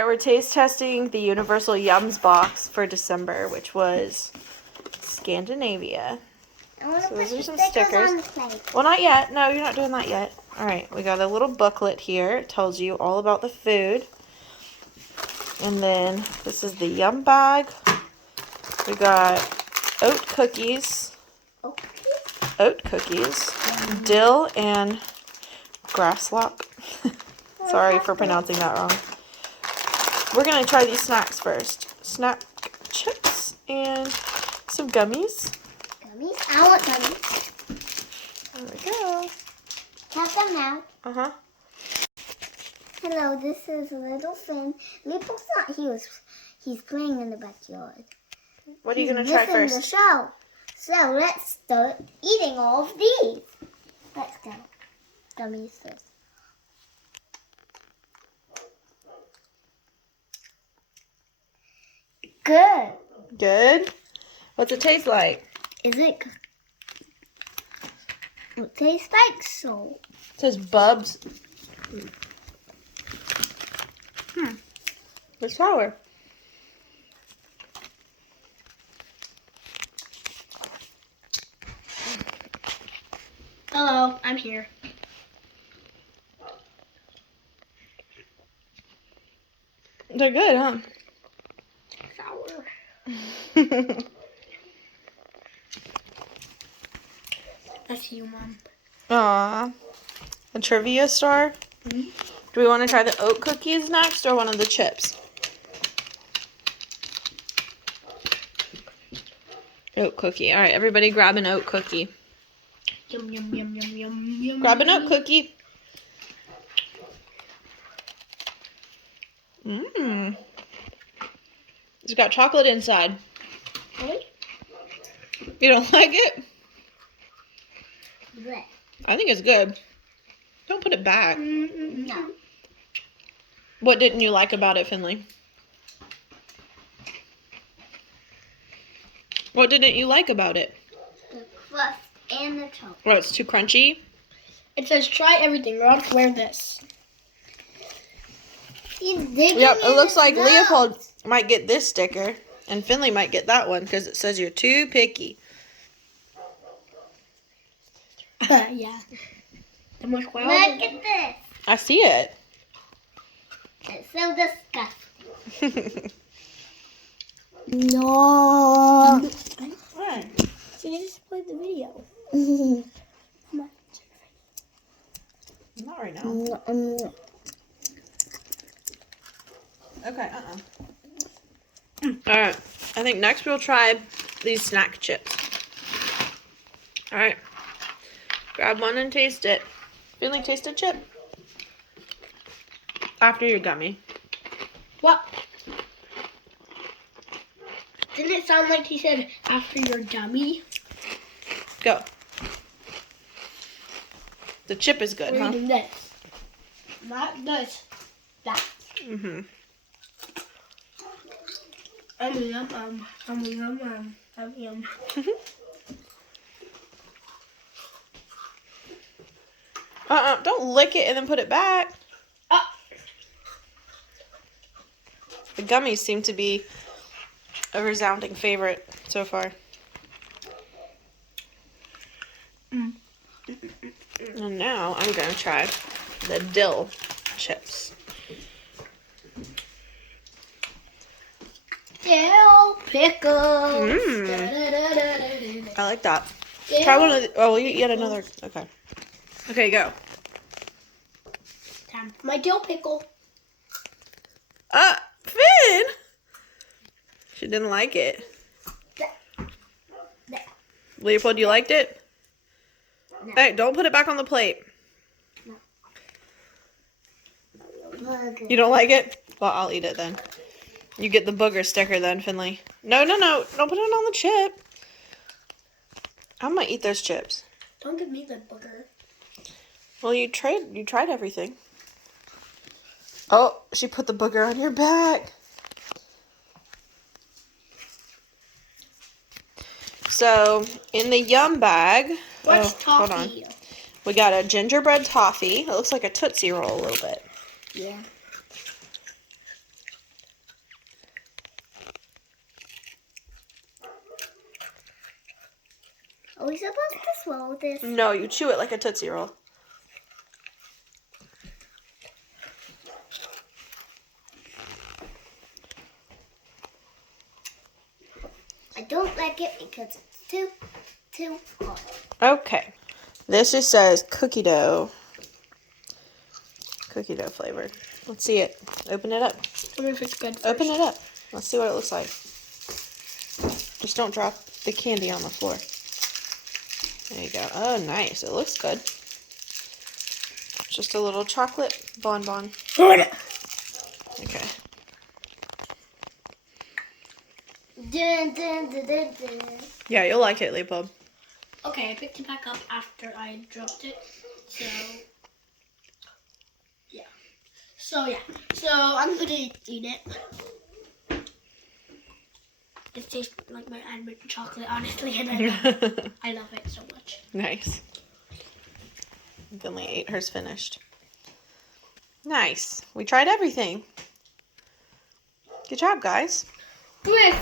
Alright, we're taste testing the Universal Yums box for December, which was Scandinavia. So those are some stickers. Well, not yet. No, you're not doing that yet. Alright, we got a little booklet here. It tells you all about the food. And then this is the Yum bag. We got oat cookies. Oat cookies. Dill and grasslock. Sorry for pronouncing that wrong. We're going to try these snacks first. Snack chips and some gummies. Gummies? I want gummies. There we go. Have them out. Uh-huh. Hello, this is little Finn. Leopold's not here. He's playing in the backyard. What are you going to try first? The show. So let's start eating all of these. Let's go. Gummies first. Good. Good? What's it taste like? Is it? It tastes like salt. It says Bubs. It's sour. Hello, I'm here. They're good, huh? Sour. That's you, Mom. Aww. A trivia star? Mm-hmm. Do we want to try the oat cookies next or one of the chips? Oat cookie. Alright, everybody grab an oat cookie. Yum, yum, yum, yum, yum, yum. Grab an oat cookie. Mmm. It's got chocolate inside. Really? You don't like it? Blech. I think it's good. Don't put it back. No. What didn't you like about it, Finley? What didn't you like about it? The crust and the chocolate. Well, it's too crunchy. It says try everything. You're allowed to wear this. Yep, it looks like Leopold might get this sticker, and Finley might get that one because it says you're too picky. Yeah. The most Look at this. I see it. It's so disgusting. No. Right. So you just played the video. Come on. Not right now. Okay, Alright, I think next we'll try these snack chips. Alright. Grab one and taste it. Finley, taste a chip. After your gummy. What? Didn't it sound like he said after your dummy? Go. The chip is good, We're huh? eating this. Not this. That. Mm-hmm. Yum. Don't lick it and then put it back. The gummies seem to be a resounding favorite so far. And now I'm going to try the dill chips. Dill pickles. I like that. Try one of the, oh, you get another. Okay. Okay, go. Time for my dill pickle. Finn! She didn't like it. Leopold, you liked it? No. Hey, don't put it back on the plate. You don't like it? Well, I'll eat it then. You get the booger sticker then, Finley. No. Don't put it on the chip. I'm gonna eat those chips. Don't give me the booger. Well, you tried everything. Oh, she put the booger on your back. So, in the Yum bag, What's hold toffee? on. We got a gingerbread toffee. It looks like a Tootsie Roll a little bit. Yeah. supposed to swallow this? No, you chew it like a Tootsie Roll. I don't like it because it's too hot. Okay. This just says cookie dough. Cookie dough flavored. Let's see it. Open it up. I wonder if it's good first. Open it up. Let's see what it looks like. Just don't drop the candy on the floor. There you go. Oh, nice. It looks good. Just a little chocolate bonbon. Okay. Dun, dun, dun, dun, dun. Yeah, you'll like it, Leopold. Okay, I picked it back up after I dropped it. So, yeah. So, I'm going to eat it. It tastes like my handwritten chocolate, honestly, and I love it so much. Nice. Finley ate hers finished. Nice. We tried everything. Good job, guys. Come here.